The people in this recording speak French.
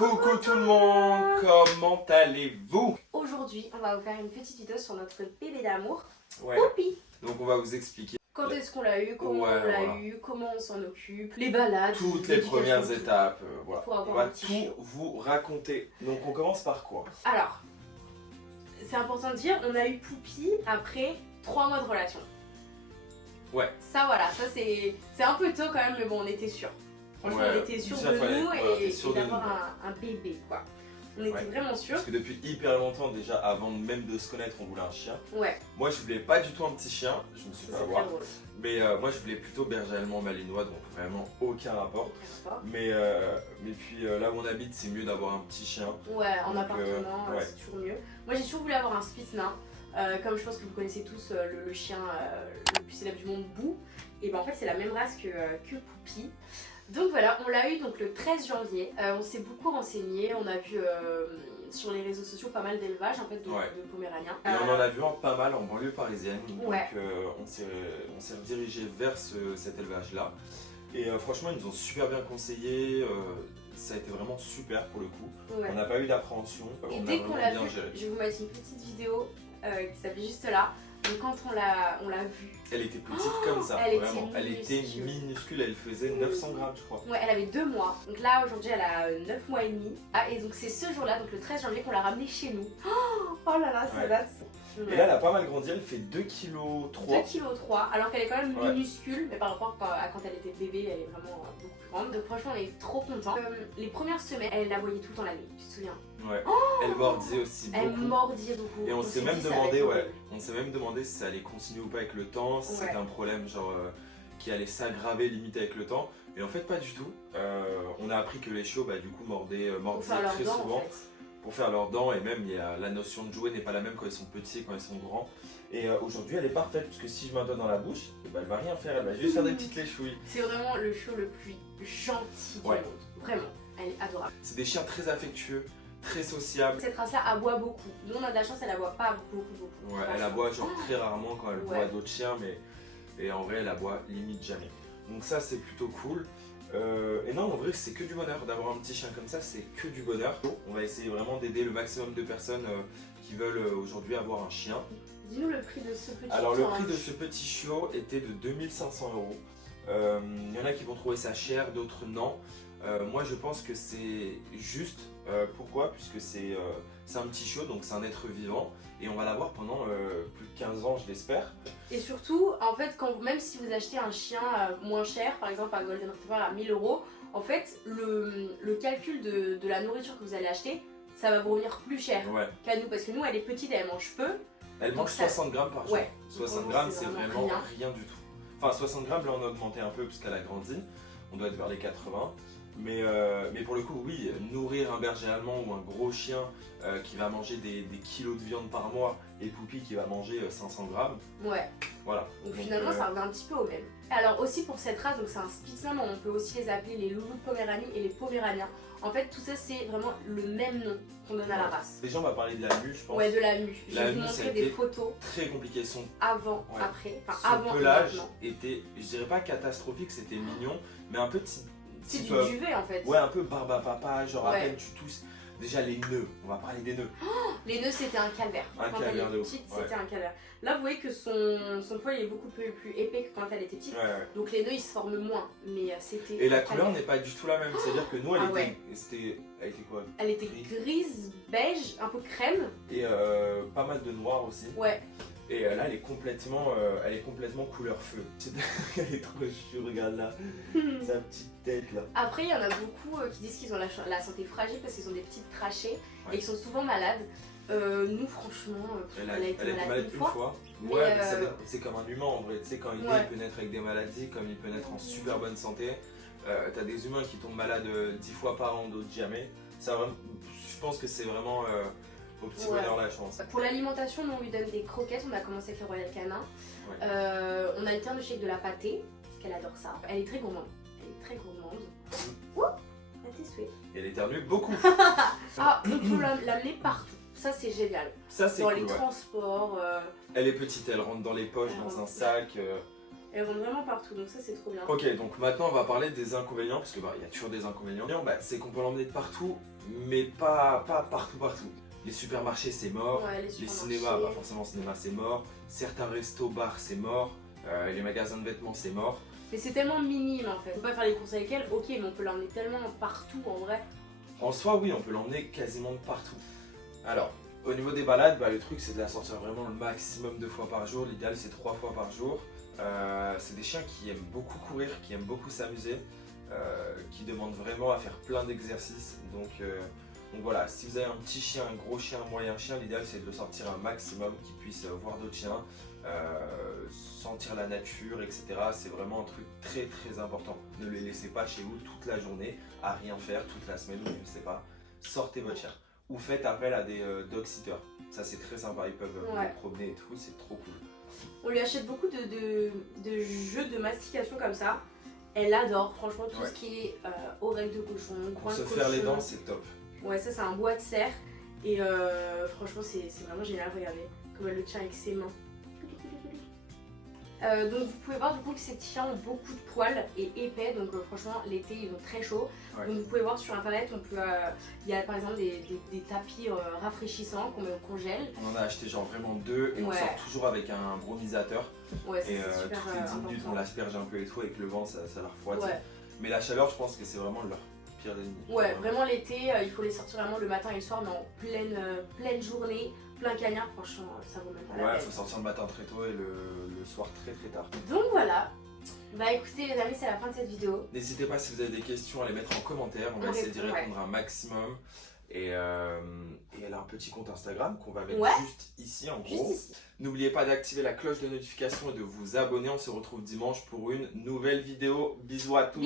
Coucou tout le monde, comment allez-vous? Aujourd'hui, on va vous faire une petite vidéo sur notre bébé d'amour, Ouais, Poppy. donc on va vous expliquer Quand est-ce qu'on l'a eu, comment Ouais, on l'a voilà. eu, comment on s'en occupe, les balades, toutes les l'éducation, premières tout. étapes. Voilà. Pour avoir On va un petit tout chiot. vous raconter. Donc on commence par quoi? Alors, c'est important de dire, on a eu Poppy après 3 mois de relation. Ouais. Ça voilà, ça c'est un peu tôt quand même, mais bon, on était sûrs. Franchement, Ouais, on était sûrs déjà, de fallait- nous voilà, et t'es sûr de d'avoir nous. un bébé, quoi. On était Ouais. vraiment sûrs. Parce que depuis hyper longtemps déjà, avant même de se connaître, on voulait un chien. Ouais, Moi je voulais pas du tout un petit chien, je me suis c'est fait très avoir. drôle. Mais moi je voulais plutôt berger allemand malinois, donc vraiment aucun rapport. Aucun rapport. Mais puis là où on habite, c'est mieux d'avoir un petit chien. Ouais, en Donc, appartement, ouais. c'est toujours mieux. Moi j'ai toujours voulu avoir un Spitz nain. Comme je pense que vous connaissez tous le chien le plus célèbre du monde, Boo. Et ben en fait c'est la même race que Poppy. Donc voilà, on l'a eu donc le 13 janvier. On s'est beaucoup renseigné, on a vu sur les réseaux sociaux pas mal d'élevages en fait de Poméraniens. Et on en a vu pas mal en banlieue parisienne, donc Ouais. on s'est redirigé vers cet élevage-là. Et franchement, ils nous ont super bien conseillé, ça a été vraiment super pour le coup. Ouais. On n'a pas eu d'appréhension, Et on a dès qu'on vraiment l'a bien vu, géré. je vais vous mettre une petite vidéo qui s'appelle juste là. Donc quand on l'a vue, Elle était petite comme ça, elle était vraiment. Elle était minuscule. minuscule, elle faisait 900 grammes, je crois. ouais, elle avait 2 mois. Donc là aujourd'hui elle a 9 mois et demi. Ah, et donc c'est ce jour-là, donc le 13 janvier qu'on l'a ramenée chez nous. Oh là là, ça Ouais. date. Et là, elle a pas mal grandi, elle fait 2,3 kg. 2,3 kg, alors qu'elle est quand même Ouais. minuscule, mais par rapport à quand elle était bébé, elle est vraiment beaucoup plus grande. Donc franchement, on est trop contents. Les premières semaines, elle la voyait tout le temps la nuit, tu te souviens? Ouais. Elle mordait aussi Elle beaucoup. mordait beaucoup. Et on s'est dit, même ça va demandé, être ouais, horrible. on s'est même demandé si ça allait continuer ou pas avec le temps, si Ouais. c'était un problème genre qui allait s'aggraver limite avec le temps. Et en fait pas du tout. On a appris que les chiots du coup mordaient Pour faire leurs très dents, souvent en fait. pour faire leurs dents, et même il y a, la notion de jouer n'est pas la même quand ils sont petits et quand ils sont grands. Et aujourd'hui elle est parfaite, parce que si je mets un doigt dans la bouche, elle va rien faire, elle va juste faire des petites léchouilles. C'est vraiment le chiot le plus gentil du Ouais. monde. Vraiment, elle est adorable. C'est des chiens très affectueux, très sociables. Cette race-là aboie beaucoup. Nous on a de la chance, elle aboie pas beaucoup. Ouais, elle Franchement. aboie genre très rarement quand elle Ouais. voit d'autres chiens, mais et en vrai elle aboie limite jamais. Donc ça c'est plutôt cool. Et non, en vrai c'est que du bonheur d'avoir un petit chien comme ça, c'est que du bonheur. On va essayer vraiment d'aider le maximum de personnes qui veulent aujourd'hui avoir un chien. Dis-nous le prix de ce petit Alors le chiot, prix hein. de ce petit chiot était de 2500 €. Il y en a qui vont trouver ça cher, d'autres non. Moi je pense que c'est juste. Pourquoi? Puisque c'est un petit chiot, donc c'est un être vivant. Et on va l'avoir pendant plus de 15 ans, je l'espère. Et surtout, en fait, même si vous achetez un chien moins cher, par exemple un Golden Retriever à 1000 €, en fait, le calcul de la nourriture que vous allez acheter, ça va vous revenir plus cher Ouais. qu'à nous. Parce que nous, elle est petite et elle mange peu. Elle mange Donc ça- 60 grammes par jour. Ouais. 60 Vraiment, grammes, c'est c'est vraiment vraiment rien. rien du tout. Enfin, 60 grammes, là on a augmenté un peu parce qu'elle a grandi. On doit être vers les 80. Mais pour le coup, oui, nourrir un berger allemand ou un gros chien qui va manger des kilos de viande par mois et Poppy qui va manger 500 grammes, Ouais. voilà. Donc Donc, finalement, ça revient un petit peu au même. Alors aussi pour cette race, donc c'est un Spitz nain, mais on peut aussi les appeler les loulous de Poméranie et les Poméraniens. En fait, tout ça, c'est vraiment le même nom qu'on donne à la race. Déjà, on va parler de la mue, je pense. Ouais, de la mue. Je La vais vous mue, ça a montrer des été photos très compliqué. Son avant, Ouais. après. Enfin, avant et pelage maintenant. était, je dirais pas catastrophique, c'était mignon, mais un peu petit. C'est petit du peu- duvet en fait. Ouais, un peu barbe à papa, genre à Ouais. peine tu tousses. Déjà les nœuds, on va parler des nœuds. Les nœuds, c'était un calvaire. Un Quand calvaire elle de est ouf, petite, ouais. c'était un calvaire. Là, vous voyez que son poil est beaucoup plus épais que quand elle était petite. Ouais, ouais. Donc les nœuds, ils se forment moins. Mais c'était. Et la un couleur calvaire. n'est pas du tout la même, c'est-à-dire que nous Ah elle ouais. elle était quoi? Elle était grise, beige, un peu crème. Et pas mal de noir aussi. Ouais. Et là elle est complètement couleur feu. Elle est trop chou, regarde là, sa petite tête là. Après, il y en a beaucoup qui disent qu'ils ont la santé fragile parce qu'ils ont des petites trachées Ouais. et qu'ils sont souvent malades. Nous, franchement, Elle elle a été a été malade malade une une fois. fois. Mais, Ouais, mais c'est comme un humain en vrai. Tu sais, quand il naît, Ouais. il peut naître avec des maladies, comme il peut naître en super bonne santé. T'as des humains qui tombent malades 10 fois par an, d'autres jamais. Ça, je pense que c'est vraiment au petit Ouais. bonheur la chance. Pour l'alimentation, nous, on lui donne des croquettes. On a commencé avec le Royal Canin. Ouais. On alterne aussi avec de la pâtée parce qu'elle adore ça. Elle est très gourmande. Elle est très gourmande. Ouh, à tes souhaits. Et elle éternue beaucoup. Ah, on peut l'amener partout. Ça, c'est génial. Ça, c'est Dans cool. les Ouais. transports. Elle est petite, elle rentre dans les poches, Elle dans un rentre. sac. Elles vont vraiment partout, donc ça c'est trop bien. Ok, donc maintenant on va parler des inconvénients, parce que il y a toujours des inconvénients. C'est qu'on peut l'emmener de partout, mais pas partout. Les supermarchés c'est mort, Ouais, les cinémas, pas forcément cinéma c'est mort, certains restos, bars c'est mort, les magasins de vêtements c'est mort. Mais c'est tellement minime en fait. On peut pas faire les courses avec elle, ok, mais on peut l'emmener tellement partout en vrai. En soi, oui, on peut l'emmener quasiment de partout. Alors, au niveau des balades, le truc c'est de la sortir vraiment le maximum 2 fois par jour. L'idéal c'est 3 fois par jour. C'est des chiens qui aiment beaucoup courir, qui aiment beaucoup s'amuser, qui demandent vraiment à faire plein d'exercices. Donc voilà, si vous avez un petit chien, un gros chien, un moyen chien, l'idéal c'est de le sortir un maximum, qu'il puisse voir d'autres chiens, sentir la nature, etc. C'est vraiment un truc très très important. Ne les laissez pas chez vous toute la journée, à rien faire toute la semaine, ou je ne sais pas. Sortez votre chien. Ou faites appel à des dog-sitters. Ça c'est très sympa, ils peuvent vous promener et tout, c'est trop cool. On lui achète beaucoup de jeux de mastication comme ça. Elle adore, franchement, tout ce qui est oreilles de cochon, Pour se faire les dents, c'est top. Ouais, ça c'est un bois de serre. Et franchement, c'est vraiment génial, regardez. Comme elle le tient avec ses mains. Donc vous pouvez voir du coup que ces chiens ont beaucoup de poils et épais, donc franchement l'été ils ont très chaud. Ouais. Donc vous pouvez voir sur internet, il y a par exemple des tapis rafraîchissants qu'on met au congèle. On en a acheté genre vraiment 2 et on sort toujours avec un brumisateur. Ouais, et super toutes les 10 minutes on l'asperge un peu et tout, avec le vent ça la refroidit. Ouais. Mais la chaleur je pense que c'est vraiment leur pire ennemi. Ouais, vraiment l'été il faut les sortir vraiment le matin et le soir, mais en pleine journée, plein cagnard, franchement ça vaut même pas la peine. Ouais, il faut sortir le matin très tôt et le soir très très tard. Donc voilà. Bah écoutez les amis, c'est la fin de cette vidéo. N'hésitez pas si vous avez des questions à les mettre en commentaire, on va essayer d'y répondre un maximum. Et elle a un petit compte Instagram qu'on va mettre juste ici en gros. N'oubliez pas d'activer la cloche de notification et de vous abonner. On se retrouve dimanche pour une nouvelle vidéo. Bisous à tous.